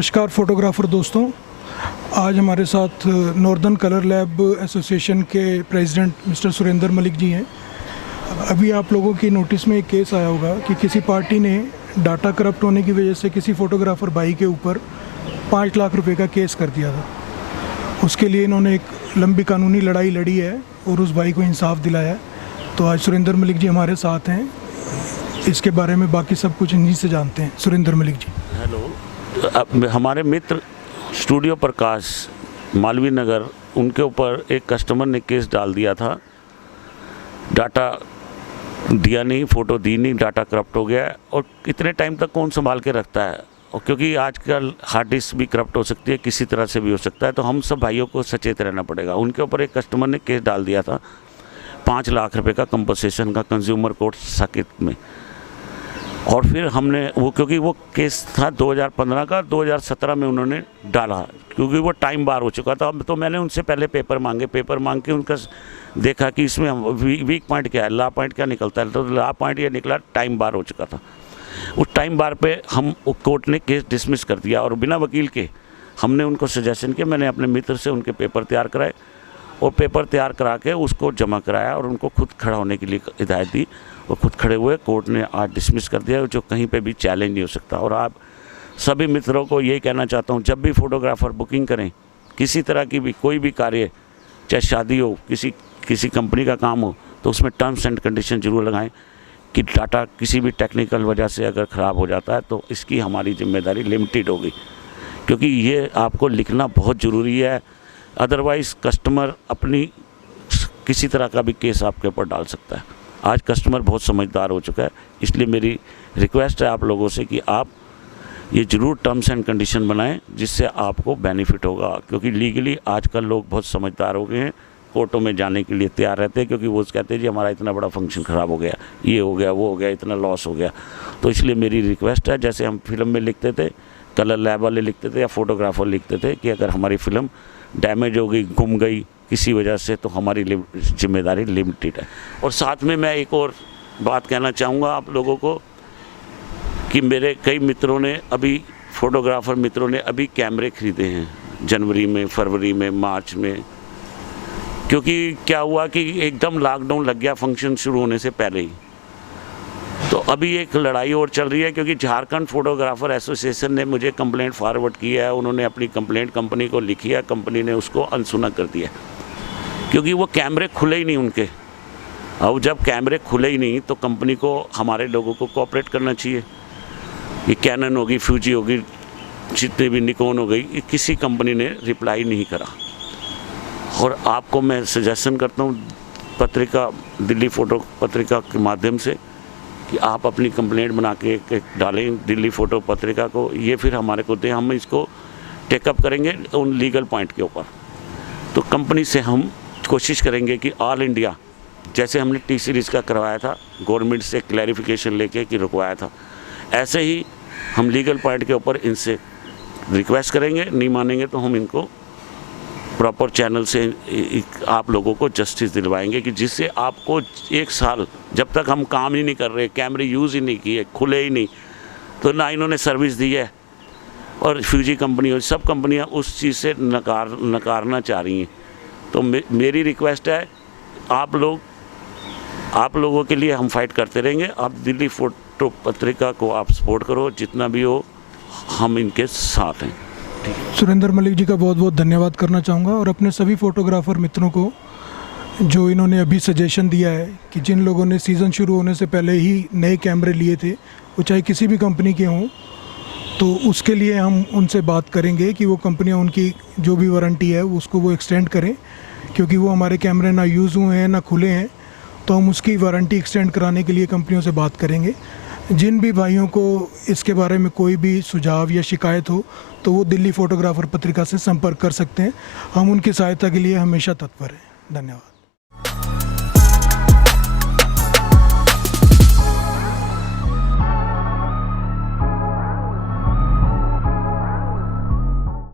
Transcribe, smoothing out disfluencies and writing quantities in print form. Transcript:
नमस्कार फोटोग्राफ़र दोस्तों, आज हमारे साथ नॉर्दर्न कलर लैब एसोसिएशन के प्रेसिडेंट मिस्टर सुरेंद्र मलिक जी हैं। अभी आप लोगों की नोटिस में एक केस आया होगा कि किसी पार्टी ने डाटा करप्ट होने की वजह से किसी फ़ोटोग्राफ़र भाई के ऊपर 5 लाख रुपए का केस कर दिया था। उसके लिए इन्होंने एक लंबी कानूनी लड़ाई लड़ी है और उस भाई को इंसाफ दिलाया है। तो आज सुरेंद्र मलिक जी हमारे साथ हैं, इसके बारे में बाकी सब कुछ इन्हीं से जानते हैं। सुरेंद्र मलिक जी। हेलो। हमारे मित्र स्टूडियो प्रकाश मालवीय नगर, उनके ऊपर एक कस्टमर ने केस डाल दिया था। डाटा दिया नहीं, फ़ोटो दी नहीं, डाटा करप्ट हो गया है। और इतने टाइम तक कौन संभाल के रखता है, और क्योंकि आजकल हार्ड डिस्क भी करप्ट हो सकती है, किसी तरह से भी हो सकता है। तो हम सब भाइयों को सचेत रहना पड़ेगा। उनके ऊपर एक कस्टमर ने केस डाल दिया था 5 लाख रुपए का कंपनसेशन का कंज्यूमर कोर्ट साकेत में। और फिर हमने वो, क्योंकि वो केस था 2015 का, 2017 में उन्होंने डाला, क्योंकि वो टाइम बार हो चुका था। तो मैंने उनसे पहले पेपर मांग के उनका देखा कि इसमें वीक पॉइंट क्या है, ला पॉइंट क्या निकलता है। तो ला पॉइंट ये निकला, टाइम बार हो चुका था। उस टाइम बार पे हम कोर्ट ने केस डिसमिस कर दिया और बिना वकील के हमने उनको सजेशन किया। मैंने अपने मित्र से उनके पेपर तैयार कराए और पेपर तैयार करा के उसको जमा कराया और उनको खुद खड़ा होने के लिए हिदायत दी। वो खुद खड़े हुए, कोर्ट ने आज डिसमिस कर दिया, जो कहीं पे भी चैलेंज नहीं हो सकता। और आप सभी मित्रों को यही कहना चाहता हूँ, जब भी फोटोग्राफ़र बुकिंग करें, किसी तरह की भी कोई भी कार्य, चाहे शादी हो, किसी कंपनी का काम हो, तो उसमें टर्म्स एंड कंडीशन जरूर लगाएं कि डाटा किसी भी टेक्निकल वजह से अगर ख़राब हो जाता है तो इसकी हमारी जिम्मेदारी लिमिटेड होगी, क्योंकि ये आपको लिखना बहुत ज़रूरी है। अदरवाइज़ कस्टमर अपनी किसी तरह का भी केस आपके ऊपर डाल सकता है। आज कस्टमर बहुत समझदार हो चुका है, इसलिए मेरी रिक्वेस्ट है आप लोगों से कि आप ये ज़रूर टर्म्स एंड कंडीशन बनाएं, जिससे आपको बेनिफिट होगा। क्योंकि लीगली आजकल लोग बहुत समझदार हो गए हैं, कोर्टों में जाने के लिए तैयार रहते हैं, क्योंकि वो कहते हैं जी हमारा इतना बड़ा फंक्शन ख़राब हो गया, ये हो गया, वो हो गया, इतना लॉस हो गया। तो इसलिए मेरी रिक्वेस्ट है, जैसे हम फिल्म में लिखते थे, कलर लैब वाले लिखते थे या फोटोग्राफर लिखते थे कि अगर हमारी फ़िल्म डैमेज हो गई, गुम गई किसी वजह से, तो हमारी जिम्मेदारी लिमिटेड है। और साथ में मैं एक और बात कहना चाहूँगा आप लोगों को कि मेरे कई मित्रों ने अभी, फोटोग्राफ़र मित्रों ने अभी कैमरे ख़रीदे हैं जनवरी में, फरवरी में, मार्च में। क्योंकि क्या हुआ कि एकदम लॉकडाउन लग गया फंक्शन शुरू होने से पहले ही। तो अभी एक लड़ाई और चल रही है, क्योंकि झारखंड फोटोग्राफ़र एसोसिएशन ने मुझे कंप्लेंट फॉरवर्ड की है। उन्होंने अपनी कंप्लेंट कंपनी को लिखी है, कंपनी ने उसको अनसुना कर दिया, क्योंकि वो कैमरे खुले ही नहीं उनके। अब जब कैमरे खुले ही नहीं तो कंपनी को, हमारे लोगों को कोऑपरेट करना चाहिए। ये कैनन होगी, फ्यूजी होगी, जितने भी निकॉन हो गई, किसी कंपनी ने रिप्लाई नहीं करा। और आपको मैं सजेशन करता हूँ पत्रिका, दिल्ली फ़ोटो पत्रिका के माध्यम से, कि आप अपनी कंप्लेंट बना के डालें दिल्ली फ़ोटो पत्रिका को। ये फिर हमारे को दें, हम इसको टेकअप करेंगे उन लीगल पॉइंट के ऊपर। तो कंपनी से हम कोशिश करेंगे कि ऑल इंडिया, जैसे हमने टी सीरीज़ का करवाया था, गवर्नमेंट से क्लैरिफिकेशन लेके कि रुकवाया था, ऐसे ही हम लीगल पॉइंट के ऊपर इनसे रिक्वेस्ट करेंगे। नहीं मानेंगे तो हम इनको प्रॉपर चैनल से आप लोगों को जस्टिस दिलवाएंगे, कि जिससे आपको 1 साल, जब तक हम काम ही नहीं कर रहे, कैमरे यूज़ ही नहीं किए, खुले ही नहीं, तो ना इन्होंने सर्विस दी है। और फ्यूजी कंपनी और सब कंपनियां उस चीज़ से नकारना चाह रही हैं। तो मेरी रिक्वेस्ट है, आप लोगों के लिए हम फाइट करते रहेंगे। आप दिल्ली फ़ोटो पत्रिका को आप सपोर्ट करो, जितना भी हो, हम इनके साथ हैं। सुरेंद्र मलिक जी का बहुत बहुत धन्यवाद करना चाहूँगा, और अपने सभी फ़ोटोग्राफ़र मित्रों को जो इन्होंने अभी सजेशन दिया है कि जिन लोगों ने सीज़न शुरू होने से पहले ही नए कैमरे लिए थे, वो चाहे किसी भी कंपनी के हों, तो उसके लिए हम उनसे बात करेंगे कि वो कंपनियां उनकी जो भी वारंटी है उसको वो एक्सटेंड करें, क्योंकि वो हमारे कैमरे ना यूज़ हुए हैं ना खुले हैं। तो हम उसकी वारंटी एक्सटेंड कराने के लिए कंपनियों से बात करेंगे। जिन भी भाइयों को इसके बारे में कोई भी सुझाव या शिकायत हो, तो वो दिल्ली फ़ोटोग्राफ़र पत्रिका से संपर्क कर सकते हैं। हम उनकी सहायता के लिए हमेशा तत्पर हैं। धन्यवाद।